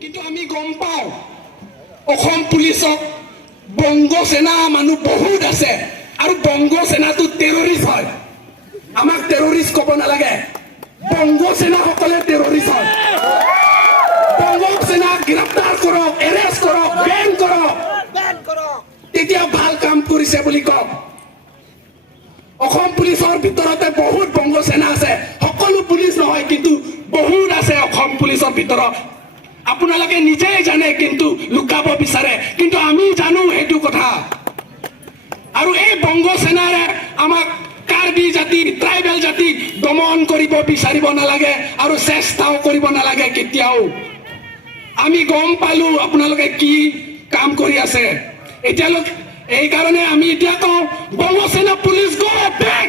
কিন্তু আমি গম পাওঁ অসম পুলিচক বংগ সেনা মানুহ বহুত আছে আৰু বংগ সেনাটো টেৰৰিষ্ট হয় আমাক টেৰৰিষ্ট ক'ব নালাগে বংগ সেনাসকলে টেৰৰিষ্ট হয় বংগ সেনাক গ্ৰেপ্তাৰ কৰক এৰেষ্ট কৰক বেন কৰক তেতিয়া ভাল কাম কৰিছে বুলি কওক অসম পুলিচৰ ভিতৰতে বহুত বংগ সেনা আছে সকলো পুলিচ নহয় কিন্তু বহুত আছে অসম পুলিচৰ ভিতৰত আপোনালোকে নিজেই জানে কিন্তু লুকাব বিচাৰে কিন্তু আমি জানো সেইটো কথা আৰু এই বংগ সেনাৰে আমাক কাৰ্বি জাতি ট্ৰাইবেল জাতি দমন কৰিব বিচাৰিব নালাগে আৰু চেষ্টাও কৰিব নালাগে কেতিয়াও আমি গম পালো আপোনালোকে কি কাম কৰি আছে এতিয়ালৈকে এই কাৰণে আমি এতিয়া কওঁ বংগ সেনা পুলিচ গো বেক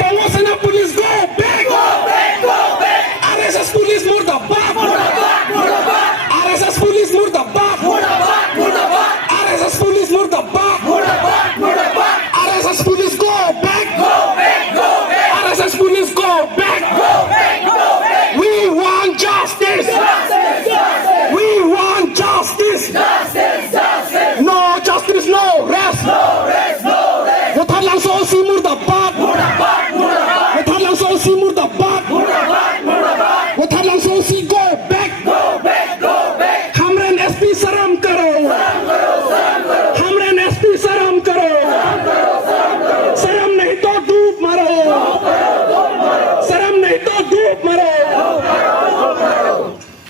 বংগ সেনা police go back RSS police মুৰ্দাবাদ RSS পুলিচ মুৰ্দাবাদ RSS পুলিচ মুৰ্দাবাদ RSS police go back RSS police go back we want justice we want justice no justice no rest Wothat langso si murbad Wothat langso si murbad Wothat langso si go back Hamren SP saram karo Hamren SP saram karo saram nahi to doob maro saram nahi to doob maro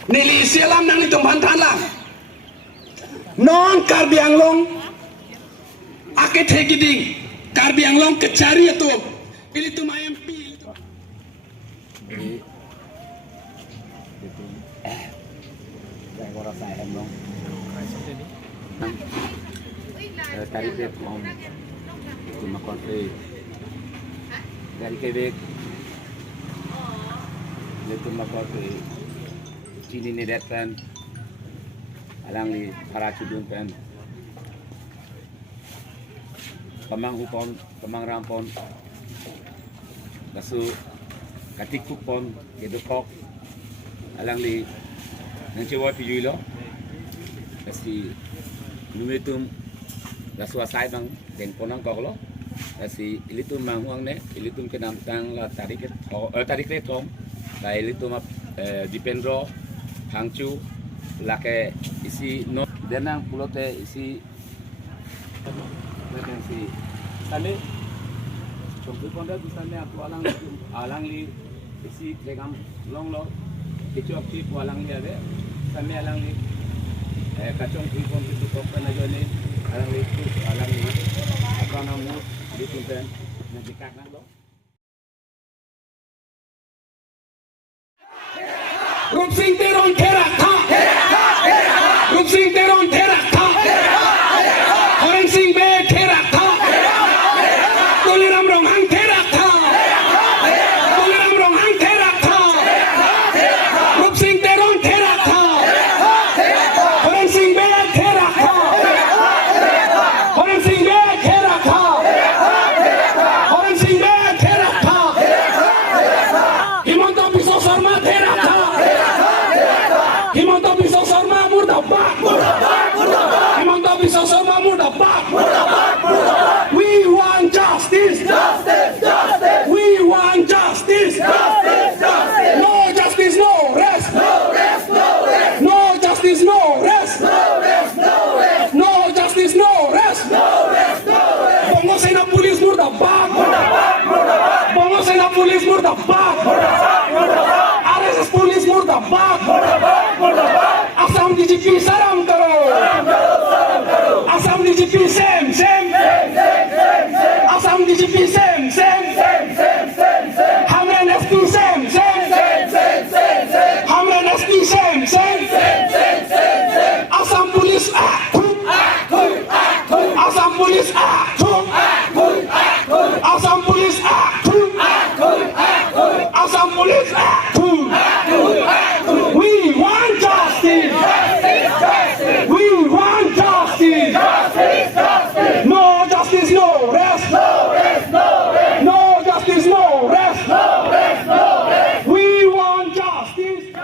Nili sialam nang ni tumban than lang non Karbi Anglong ake thegiding Karbi Anglong kecari itu pilih tu MP Tari bed om cuma kontre dari kebek itu makontre cini ni datang alang li para cudun pen kamang upon kamang rampon kasu katik kupon kedokok alang li nang cewa pijui lo kasi numetum lasu asai bang den konang kok lo kasi ilitum manghuang ne ilitum kenam tang la tarik le tom la ilitum Dipendra Phangcho lake isi no denang pulote isi si sale chompu ponda bisane aku alang li isi legam long lo kichu apti alang li ade same alang li kachong pui pon tu kok na jone alang li akana mu di tunten na dikak na lo Rup Singh Teron Therak tha Rup Singh Teron Therak tha Horen Singh Be Therak tha Toliram Rong Hang Therak tha Toliram Rong Hang Therak tha Rup Singh Teron Therak tha Horen Singh Be Therak tha Horen Singh Be Therak tha Horen Singh Be Therak tha Himanta Biswa Sharma Therak tha Himanta Biswa Sharma murdabad Himanta Biswa Sharma murdabad DGP सलाम करो Assam DGP same Assam DGP same हमरे SP same हमरे SP same Assam police Assam police Assam police Assam police We want justice. We want justice. No justice, no rest. No justice, no rest. We want justice.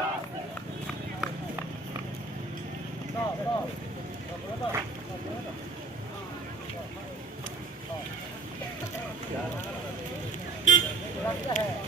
है